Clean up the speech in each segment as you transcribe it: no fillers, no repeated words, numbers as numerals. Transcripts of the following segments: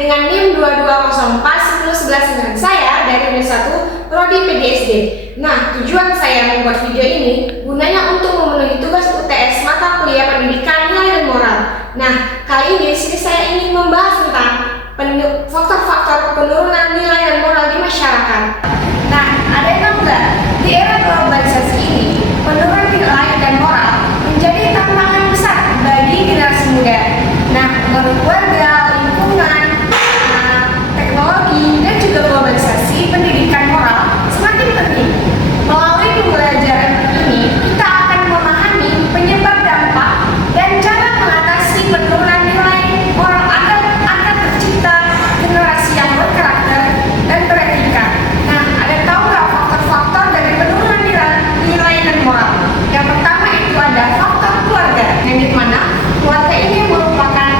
dengan NIM 22041011 dengan saya dari Unit 1 Prodi PDSD. Nah, tujuan saya membuat video ini gunanya untuk memenuhi tugas UTS mata kuliah pendidikan nilai dan moral. Nah, kali ini saya ingin membahas tentang faktor-faktor penurunan nilai dan moral di masyarakat. Nah, ada yang tahu nggak? Di era globalisasi ini, penurunan nilai dan moral menjadi tantangan besar bagi generasi muda. Nah, menurut keluarga, lingkungan, teknologi, dan juga globalisasi pendidikan moral semakin penting. Melalui pembelajaran ini, kita akan memahami penyebab dampak dan cara mengatasi penurunan nilai moral agar tercipta generasi yang berkarakter dan beretika. Nah, ada tahu nggak faktor-faktor dari penurunan nilai dan moral? Yang pertama itu ada faktor keluarga, yang dimana keluarga ini merupakan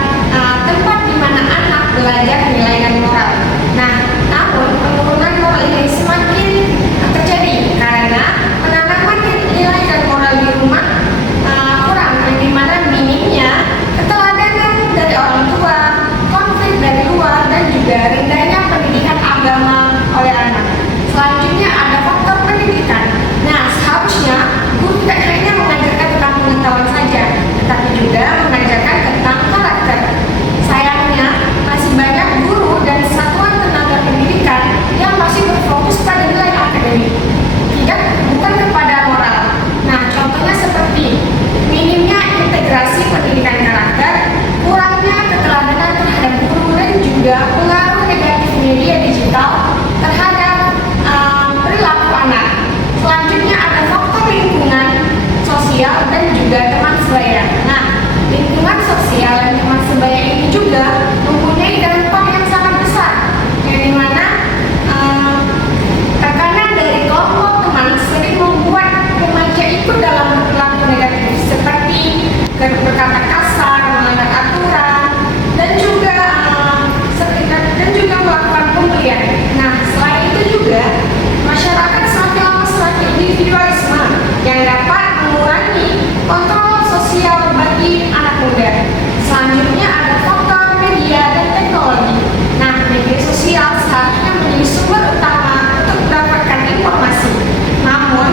tempat di mana anak belajar nilai dan moral. Nah, namun penurunan moral ini semakin terjadi karena penanaman nilai dan moral di rumah kurang, yang dimana minimnya keteladanan dari orang tua, konflik dari luar, dan juga rendahnya pendidikan agama oleh anak. Selanjutnya ada faktor pendidikan. Nah, seharusnya guru tidak hanya mengajarkan tentang pengetahuan saja, tetapi juga mengajarkan tentang karakter. Sayangnya, masih banyak guru dan satuan tenaga pendidikan yang masih berfokus pada nilai akademik, bukan kepada moral. Nah, contohnya seperti minimnya integrasi pendidikan karakter, kurangnya keteladanan terhadap guru, dan juga pengaruh negatif media digital terhadap perilaku anak. Selanjutnya ada faktor lingkungan sosial dan juga teman sebaya. Nah, lingkungan sosial dan teman sebaya ini juga mempunyai dampak yang sangat besar, yang dimana tekanan dari kelompok teman sering membuat remaja ikut dalam perilaku negatif seperti berkata kasar, melanggar aturan, dan juga melakukan pembelian. Nah, selain itu juga masyarakat semakin lama semakin individualisme yang dapat mengurangi kontrol sosial bagi anak muda. Selanjutnya ada faktor media dan teknologi. Nah, media sosial seharusnya menjadi sumber utama untuk mendapatkan informasi. Namun,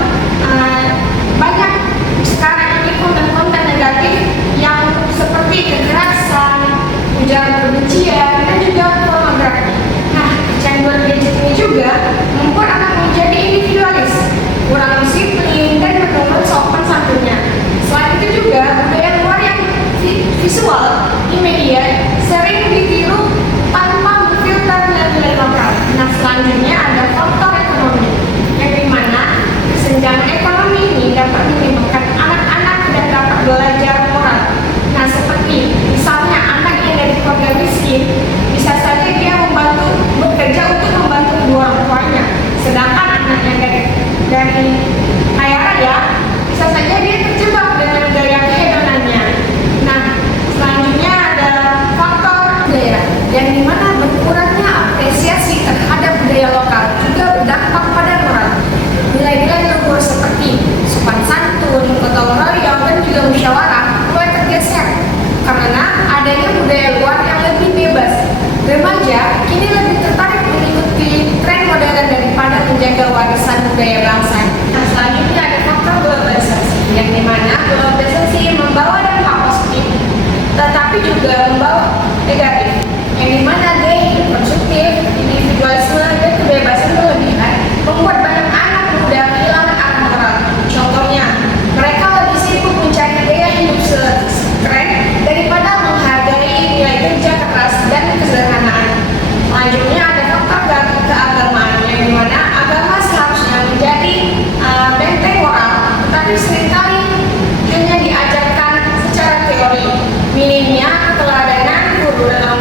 banyak sekarang ini konten-konten negatif yang seperti kekerasan, ujaran kebencian, dan juga pornografi. Nah, kecanduan gadget ini juga membuat anak menjadi individualis, kurang disiplin, dan menurun sopan santunnya. Selain itu juga budaya luar yang visual di media sering ditiru tanpa memfilter nilai-nilai lokal. Nah, selanjutnya ada faktor ekonomi, yang dimana kesenjangan ekonomi ini dapat menyebabkan anak-anak tidak dapat belajar moral. Nah, seperti misalnya anak yang dari keluarga miskin bisa saja dia bekerja untuk membantu kedua orang tuanya, sedangkan anak yang dari kaya raya bisa saja dia terjebak dengan gaya kehedonannya. Nah, selanjutnya ada faktor budaya, yang dimana berkurangnya apresiasi terhadap budaya lokal juga berdampak pada moral. Nilai-nilai luhur seperti sopan santun, gotong royong, dan juga musyawarah mulai tergeser karena adanya budaya luar yang lebih bebas. Remaja kini lebih tertarik mengikuti tren modern daripada menjaga warisan budaya bangsa. Nah, selanjutnya ada faktor globalisasi, yang dimana globalisasi membawa dampak positif, tetapi juga membawa negatif, yang dimana gaya hidup konsumtif, individualisme, dan kebebasan berlebihan membuat banyak anak muda kehilangan arah moral. Contohnya, mereka lebih sibuk mencari gaya hidup keren daripada menghargai nilai kerja keras dan kesederhanaan. Selanjutnya ada faktor keagamaan, yang dimana agama seharusnya menjadi benteng moral, tetapi seringkali hanya diajarkan secara teori. Minimnya keteladanan guru dalam